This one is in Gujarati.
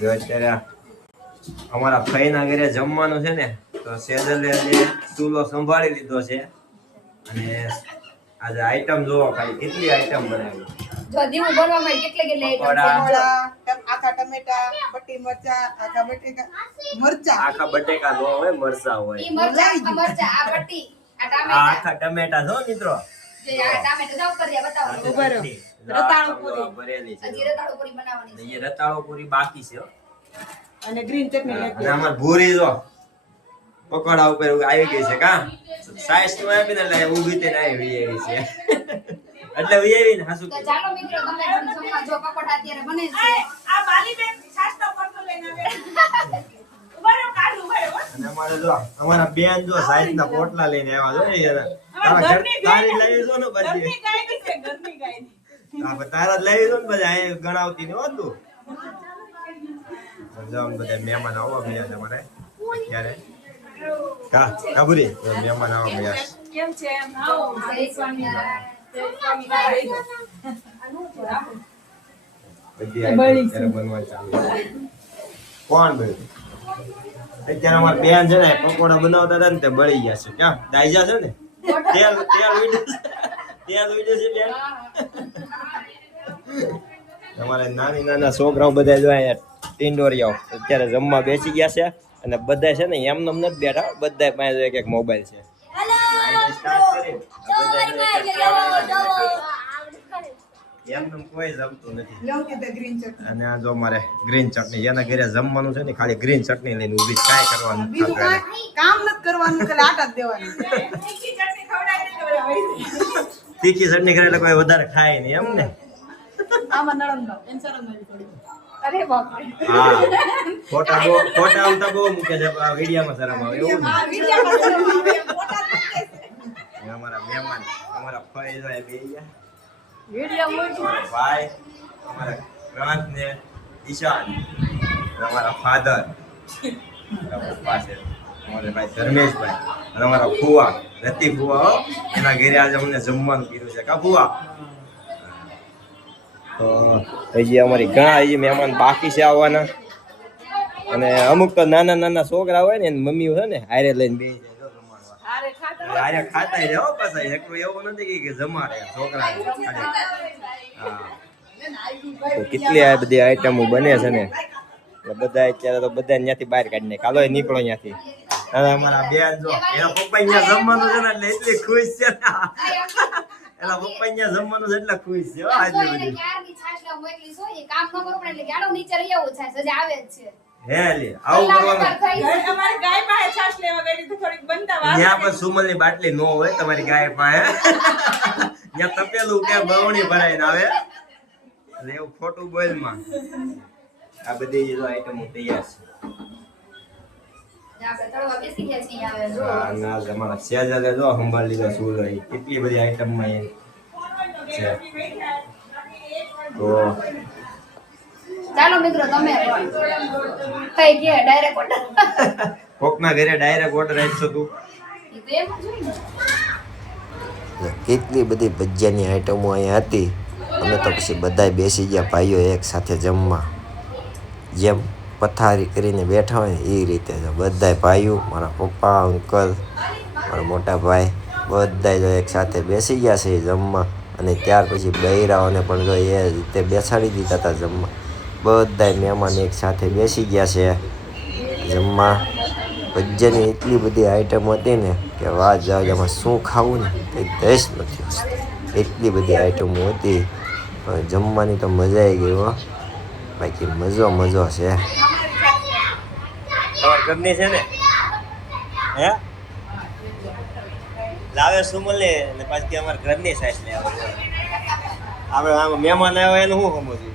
જો અત્યારે અમારા ભાઈના ઘરે જમવાનું છે ને, તો સેજલે ચૂલો સંભાળી લીધો છે અને આજે આઈટમ જોવો ખાલી કેટલી આઈટમ બનાવી. જો દીવું બનવામાં કેટલી આઈટમ છે. આખા ટમેટા, બટી મરચા, આખા બટેકા મરચા. આખા બટેકા નો હોય, મરચા હોય. ઈ મરચા, મરચા, આ બટી, આ ટામેટા. આ આખા ટમેટા જો મિત્રો. જે આ ટામેટા જાવ કર્યા બતાવો. ઉભરો. રતાળુ પૂરી ભરેલી છે. હજી રતાળુ પૂરી બનાવવાની છે. એ રતાળુ પૂરી બાકી છે હો. અને ગ્રીન ચટણી અને આમાં ભૂરી જો પકોડા ઉપર આવી ગઈ છે કા સાઈઝ તો આપી ને એટલે ઊભી તે આવી એવી છે એટલે વી ને હાસુ તો ચાલો મિત્રો તમે જમવા જો પકોડા અત્યારે બને છે. આ બાલીબેન છાસનો પડતો લઈને આવે. ઉભરો કાઢું ઉભરો. અને અમારે જો અમારા બેન જો સાઈઝ ના પોટલા લઈને આવ્યા જો તારા ઘર તારી લઈ જો ને બધી ઘરની ગાયની છે, ઘરની ગાયની. હા પણ તારા લઈ જો ને બધા અહીં ગણાવતી ને હોતું સમજાવ બધા મહેમાન આવો ગયા તમારે અત્યારે કા કાબુરી મહેમાન આવો ગયા કેમ છે એમ આવો. જય સ્વામિનારાયણ. બધી અત્યારે બનવા ચાલુ કોણ બળ્યું અત્યારે અમારા બેન છે ને પકોડા બનાવતા હતા ને તે બળી ગયા છે ક્યાં દાઈજા છે ને તેલ ઉડ્યું છે બેન તમારે નાની નાના છોકરાઓ બધા જો અહીંયા ટીંડોરિયાઓ અત્યારે જમવા બેસી ગયા છે અને બધા છે ને એમને નથી બેઠા બધા પાસે એક એક મોબાઈલ છે એમને કોઈ જમતું નથી અને આ જો મારે ગ્રીન ચટણી જેના ઘરે જમવાનું છે ને ખાલી ગ્રીન ચટણી લઈને ઊભી કાંઈ કરવાનું બીજું કામ નથી કરવાનું, ખાલી આટા જ દેવાનું. તીખી ચટણી ખવડાવી તીખી ચટણી કરે એટલે કોઈ વધારે ખાય નહીં એમ ને આમાં નળનમાં એન્સરનમાં થોડી. અરે બાપ રે. હા ફોટા આવતા બહુ મૂકે છે આ વિડીયોમાં શરમ આવે એવું ને આ વિડિયામાં શરમ આવે, ફોટા જ મૂકે છે. અમારા મહેમાન અમારા ફઈ જાય બે ગયા વિડિયો મૂકે. ભાઈ અમારા ગ્રાંત ને ઈશાન અમારા ફાધર પપ્પા છે અમારે ભાઈ ધર્મેશભાઈ અને અમારા ફુવા રતિ ફુવા એના ઘરે આજે અમને જમવાનું કીધું છે કા ફુવા તો હજી અમારી ઘણા હજી મહેમાન બાકી છે આવવાના અને અમુક તો નાના નાના છોકરા હોય ને મમ્મીઓ છે ને હારે લઈને બે જાય હારે ખાતા જ હો પાછા એકલું એવું નથી કે જમાડે છોકરા હા તો કેટલી આ બધી આઈટમો બને છે ને બધા અત્યારે તો બધા ત્યાંથી બહાર કાઢી નાખે હાલો નીકળો ત્યાંથી અને અમારા બેન જો એના પપ્પા અહીંયા જમવાનું છે ને એટલે એટલી ખુશ છે એના પપ્પા અહીંયા જમવાનું છે એટલે ખુશ છે આટલી બધી ક્યારની છાશ લાવ મોકલી છો એ કામ ન કરો પણ એટલે ગાડો નીચે રહી આવું છે સજા આવે જ છે. હે લે આવું કરવાનું અમારી ગાય પાસે છાશ લેવા ગઈ તો થોડીક બનતા વાર. ત્યાં પણ સુમલની બાટલી નો હોય તમારી ગાય પાસે ત્યાં તપેલું કે બવણી ભરાઈને આવે એટલે એવું ખોટું બોલમાં આ બધી જો આઈટમો તૈયાર છે આપણે તળવા બેસી ગયા છીએ આવે જો. હા ના અમારા સેજલે જો સંભાળ લીધો શું રહી કેટલી બધી આઈટમમાં એ છે તો ચાલો મિત્રો તમે પણ કઈ કે ડાયરેક્ટ ઓર્ડર કોકના ઘરે ડાયરેક્ટ ઓર્ડર આપશો તું એ તો એમ જ હોય ને. કેટલી બધી ભજીયાની આઈટમો અહીંયા હતી અમે તો પછી બધાય બેસી ગયા ભાઈઓ એક સાથે જમવા જેમ પથારી કરીને બેઠા હોય એ રીતે બધાય ભાઈઓ મારા પપ્પા અંકલ મારા મોટા ભાઈ બધાય જો એક સાથે બેસી ગયા છે જમવા અને ત્યાર પછી બૈરાઓને પણ જો એ રીતે બેસાડી દીધા હતા જમવા બધાય મહેમાન એક સાથે બેસી ગયા છે જમવા ભજીયાની એટલી બધી આઈટમ હતી ને કે વાત જાવ એમાં શું ખાવું ને એ દેશ નથી એટલી બધી આઈટમો હતી જમવાની તો મજા આવી ગઈ હો બાકી મજો છે તમારી ઘરની છે ને હે લાવે સુમલ ને પાછી અમારા ઘરની સાઈઝ લે આવે આપણે આમ મહેમાન આવ્યા એનું શું સમજવું